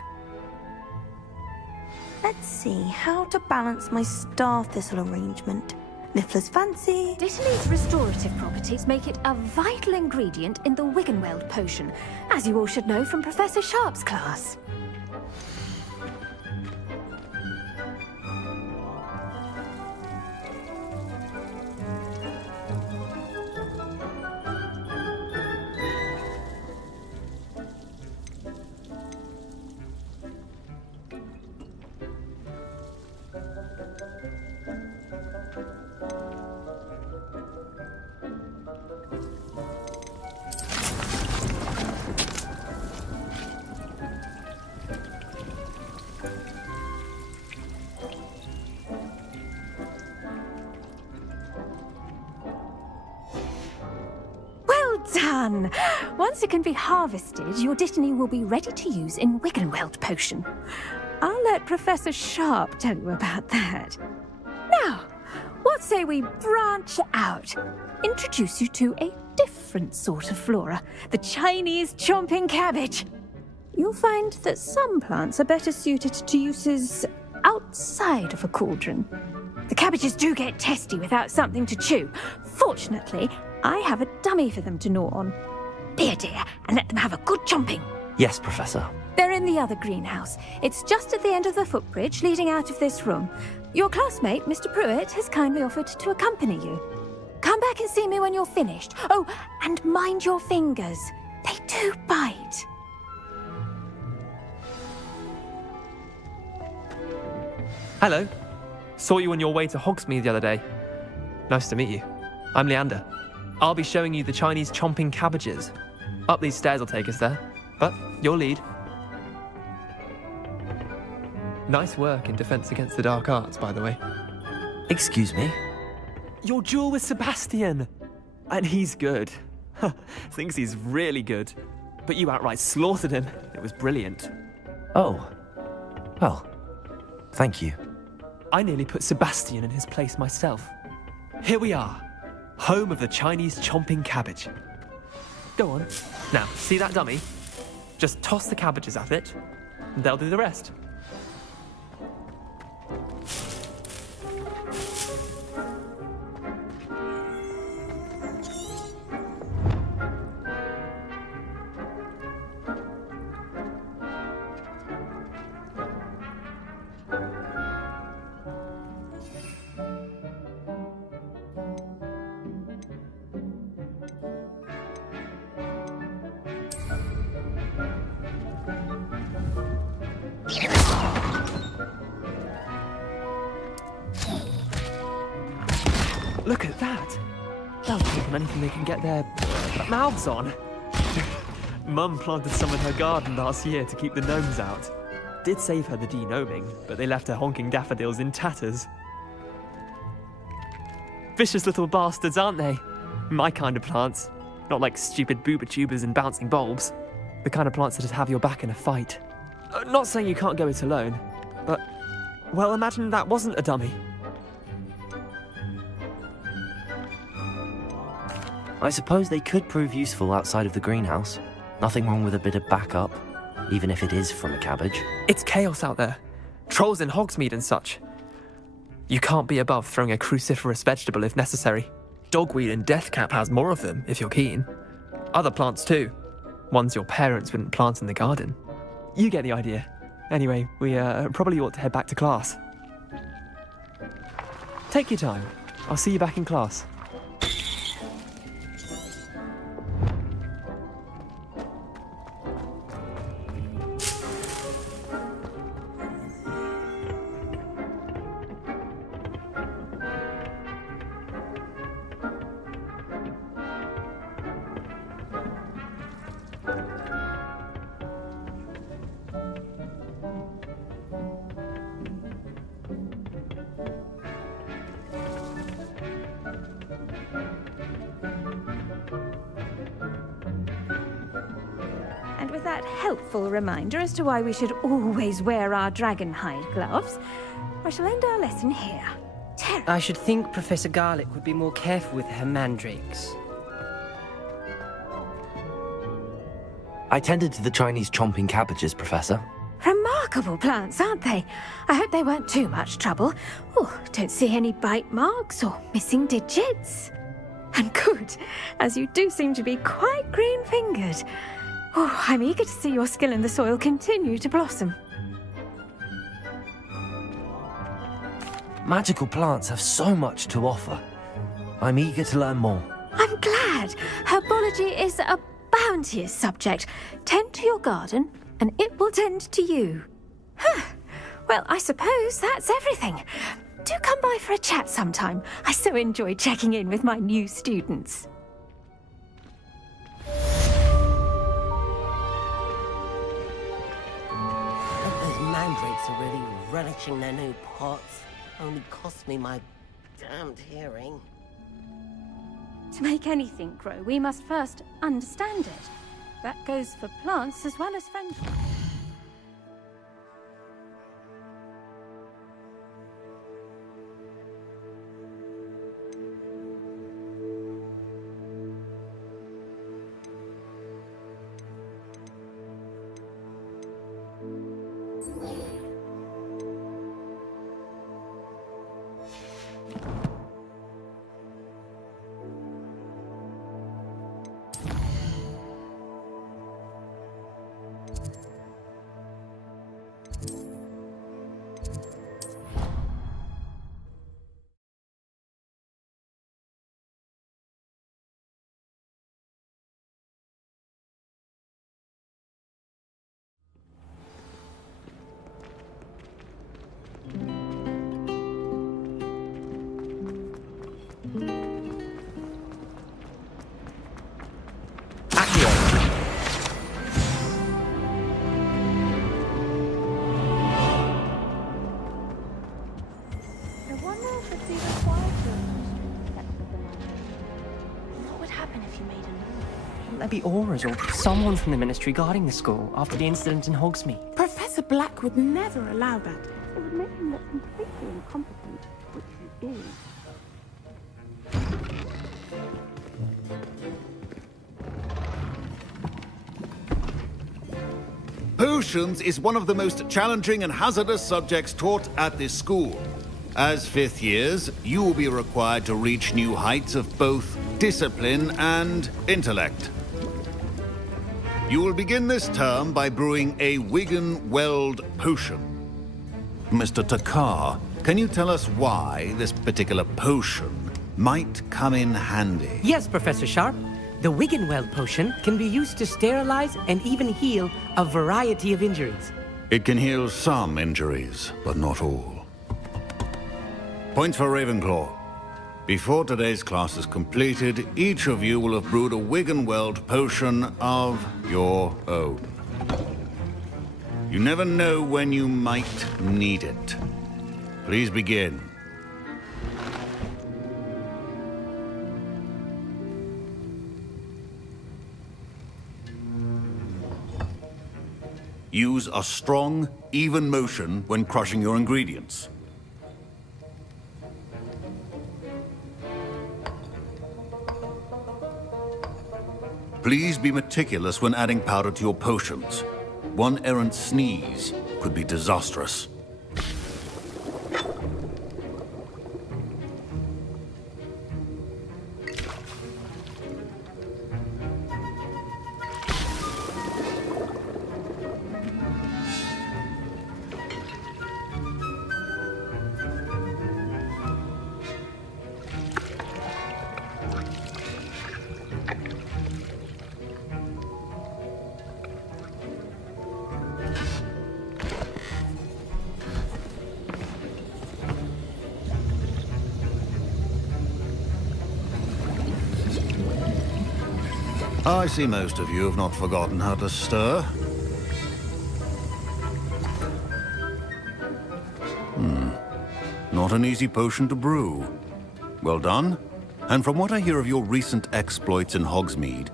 Let's see how to balance my star thistle arrangement. Niffler's fancy. Dittany's restorative properties make it a vital ingredient in the Wiggenweld potion, as you all should know from Professor Sharp's class. Done! Once it can be harvested, your Dittany will be ready to use in Wiggenweld potion. I'll let Professor Sharp tell you about that. Now, what say we branch out? Introduce you to a different sort of flora, the Chinese chomping cabbage. You'll find that some plants are better suited to uses outside of a cauldron. The cabbages do get testy without something to chew. Fortunately, I have a dummy for them to gnaw on. Be a dear and let them have a good chomping. Yes, Professor. They're in the other greenhouse. It's just at the end of the footbridge leading out of this room. Your classmate, Mr. Pruitt, has kindly offered to accompany you. Come back and see me when you're finished. Oh, and mind your fingers. They do bite. Hello. Saw you on your way to Hogsmeade the other day. Nice to meet you. I'm Leander. I'll be showing you the Chinese chomping cabbages. Up these stairs will take us there, but your lead. Nice work in Defense Against the Dark Arts, by the way. Excuse me? Your duel with Sebastian! And he's good. Thinks he's really good. But you outright slaughtered him. It was brilliant. Oh. Well, thank you. I nearly put Sebastian in his place myself. Here we are. Home of the Chinese chomping cabbage. Go on. Now, see that dummy? Just toss the cabbages at it, and they'll do the rest. Look at that! They'll take on anything they can get their mouths on. Mum planted some in her garden last year to keep the gnomes out. Did save her the de-gnoming, but they left her honking daffodils in tatters. Vicious little bastards, aren't they? My kind of plants. Not like stupid booba tubers and bouncing bulbs. The kind of plants that'd have your back in a fight. Not saying you can't go it alone, but... well, imagine that wasn't a dummy. I suppose they could prove useful outside of the greenhouse. Nothing wrong with a bit of backup, even if it is from a cabbage. It's chaos out there. Trolls in Hogsmeade and such. You can't be above throwing a cruciferous vegetable if necessary. Dogweed and Deathcap has more of them, if you're keen. Other plants too. Ones your parents wouldn't plant in the garden. You get the idea. Anyway, we probably ought to head back to class. Take your time. I'll see you back in class. And with that helpful reminder as to why we should always wear our dragon hide gloves, I shall end our lesson here. I should think Professor Garlick would be more careful with her mandrakes. I tended to the Chinese chomping cabbages, Professor. Remarkable plants, aren't they? I hope they weren't too much trouble. Oh, don't see any bite marks or missing digits. And good, as you do seem to be quite green-fingered. Oh, I'm eager to see your skill in the soil continue to blossom. Magical plants have so much to offer. I'm eager to learn more. I'm glad. Herbology is a bounteous subject. Tend to your garden, and it will tend to you. Well, I suppose that's everything. Do come by for a chat sometime. I so enjoy checking in with my new students. Those mandrakes are really relishing their new pots. Only cost me my damned hearing. To make anything grow, we must first understand it. That goes for plants as well as friendship. There be auras or someone from the Ministry guarding the school after the incident in Hogsmeade. Professor Black would never allow that. It would make him look completely incompetent, which he is. Potions is one of the most challenging and hazardous subjects taught at this school. As fifth years, you will be required to reach new heights of both discipline and intellect. You will begin this term by brewing a Wigan-Weld potion. Mr. Takar, can you tell us why this particular potion might come in handy? Yes, Professor Sharp. The Wigan-Weld potion can be used to sterilize and even heal a variety of injuries. It can heal some injuries, but not all. Points for Ravenclaw. Before today's class is completed, each of you will have brewed a Wigan-Weld potion of your own. You never know when you might need it. Please begin. Use a strong, even motion when crushing your ingredients. Please be meticulous when adding powder to your potions. One errant sneeze could be disastrous. I see most of you have not forgotten how to stir. Not an easy potion to brew. Well done. And from what I hear of your recent exploits in Hogsmeade,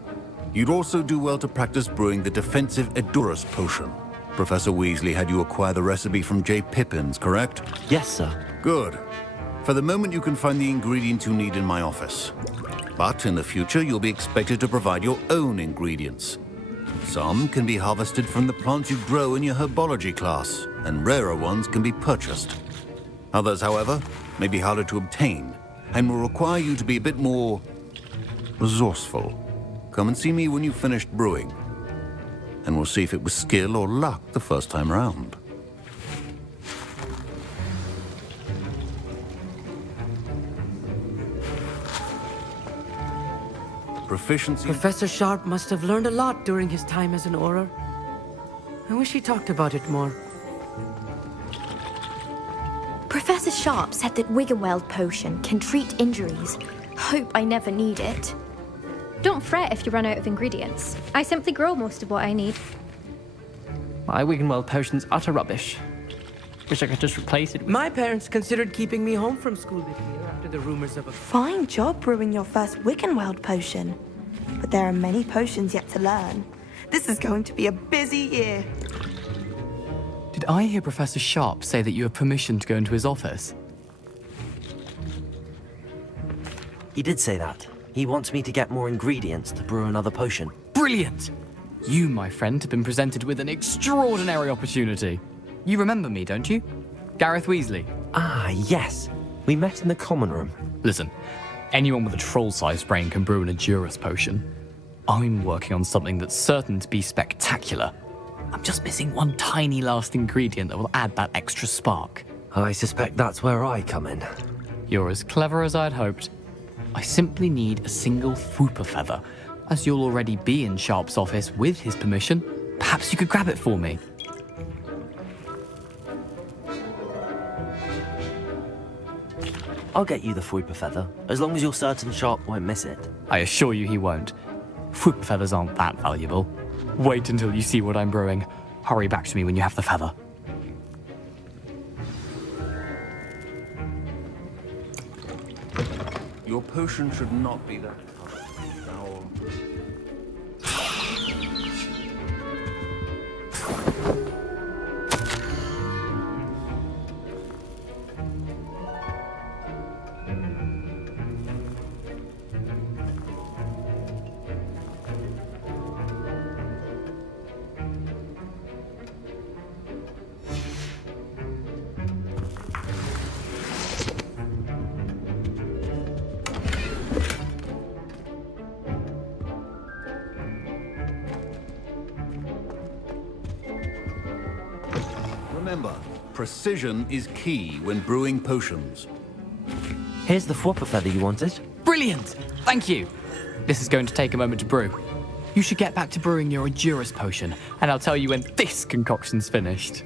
you'd also do well to practice brewing the defensive Edurus potion. Professor Weasley had you acquire the recipe from J. Pippins, correct? Yes, sir. Good. For the moment, you can find the ingredients you need in my office. But in the future, you'll be expected to provide your own ingredients. Some can be harvested from the plants you grow in your herbology class, and rarer ones can be purchased. Others, however, may be harder to obtain, and will require you to be a bit more resourceful. Come and see me when you've finished brewing, and we'll see if it was skill or luck the first time round. Proficiency. Professor Sharp must have learned a lot during his time as an Auror. I wish he talked about it more. Professor Sharp said that Wiggenweld potion can treat injuries. Hope I never need it. Don't fret if you run out of ingredients. I simply grow most of what I need. My Wiggenweld potion's utter rubbish. Wish I could just replace it. My parents considered keeping me home from school this year after the rumors of a... Fine job brewing your first Wiggenweld potion. But there are many potions yet to learn. This is going to be a busy year. Did I hear Professor Sharp say that you have permission to go into his office? He did say that. He wants me to get more ingredients to brew another potion. Brilliant! You, my friend, have been presented with an extraordinary opportunity. You remember me, don't you? Gareth Weasley. Ah, yes. We met in the common room. Listen, anyone with a troll-sized brain can brew an Edurus potion. I'm working on something that's certain to be spectacular. I'm just missing one tiny last ingredient that will add that extra spark. I suspect that's where I come in. You're as clever as I'd hoped. I simply need a single Fwooper feather. As you'll already be in Sharp's office with his permission, perhaps you could grab it for me. I'll get you the Fwooper feather, as long as you're certain Sharp won't miss it. I assure you he won't. Fwooper feathers aren't that valuable. Wait until you see what I'm brewing. Hurry back to me when you have the feather. Your potion should not be that foul. Remember, precision is key when brewing potions. Here's the Fwooper feather you wanted. Brilliant! Thank you! This is going to take a moment to brew. You should get back to brewing your Edurus potion, and I'll tell you when this concoction's finished.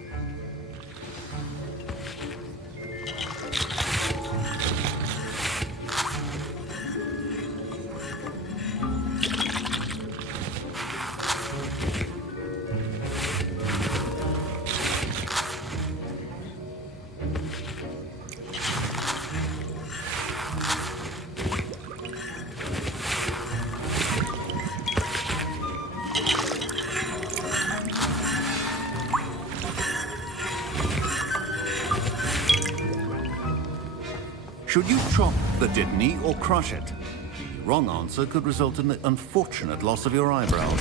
Should you chop the Dittany or crush it? The wrong answer could result in the unfortunate loss of your eyebrows.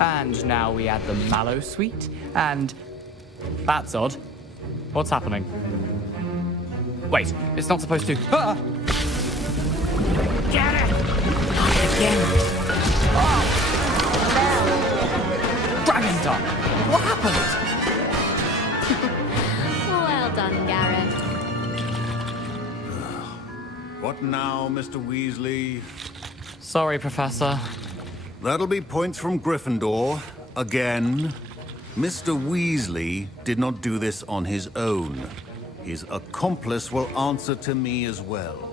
And now we add the mallow sweet, and... That's odd. What's happening? Wait, it's not supposed to... Ah! Get it! Again! Dragon Dog! What happened? Well done, Gareth. What now, Mr. Weasley? Sorry, Professor. That'll be points from Gryffindor. Again. Mr. Weasley did not do this on his own. His accomplice will answer to me as well.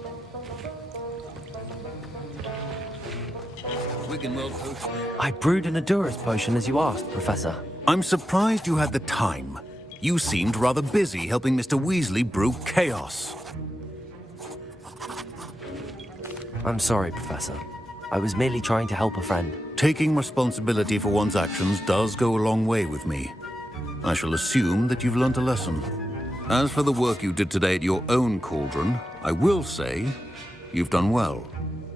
Wiggenweld potion. I brewed an Adurus potion as you asked, Professor. I'm surprised you had the time. You seemed rather busy helping Mr. Weasley brew chaos. I'm sorry, Professor. I was merely trying to help a friend. Taking responsibility for one's actions does go a long way with me. I shall assume that you've learnt a lesson. As for the work you did today at your own cauldron, I will say you've done well.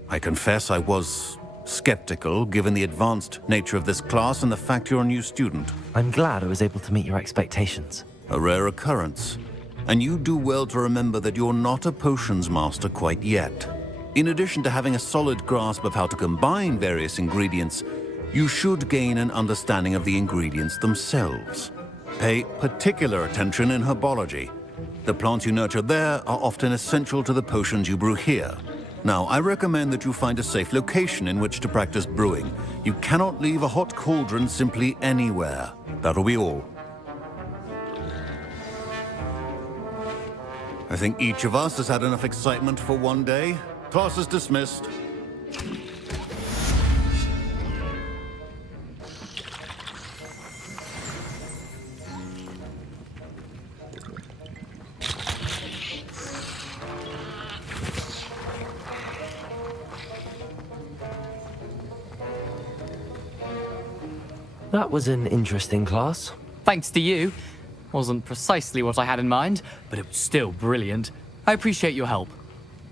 I confess I was skeptical, given the advanced nature of this class and the fact you're a new student. I'm glad I was able to meet your expectations. A rare occurrence. And you do well to remember that you're not a potions master quite yet. In addition to having a solid grasp of how to combine various ingredients, you should gain an understanding of the ingredients themselves. Pay particular attention in herbology. The plants you nurture there are often essential to the potions you brew here. Now, I recommend that you find a safe location in which to practice brewing. You cannot leave a hot cauldron simply anywhere. That'll be all. I think each of us has had enough excitement for one day. Class is dismissed. That was an interesting class. Thanks to you. Wasn't precisely what I had in mind, but it was still brilliant. I appreciate your help.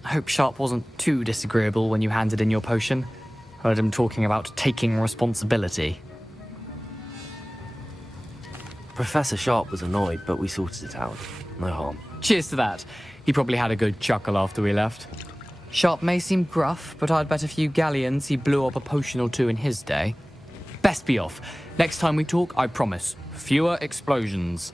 I hope Sharp wasn't too disagreeable when you handed in your potion. Heard him talking about taking responsibility. Professor Sharp was annoyed, but we sorted it out. No harm. Cheers to that. He probably had a good chuckle after we left. Sharp may seem gruff, but I'd bet a few galleons he blew up a potion or two in his day. Best be off. Next time we talk, I promise, fewer explosions.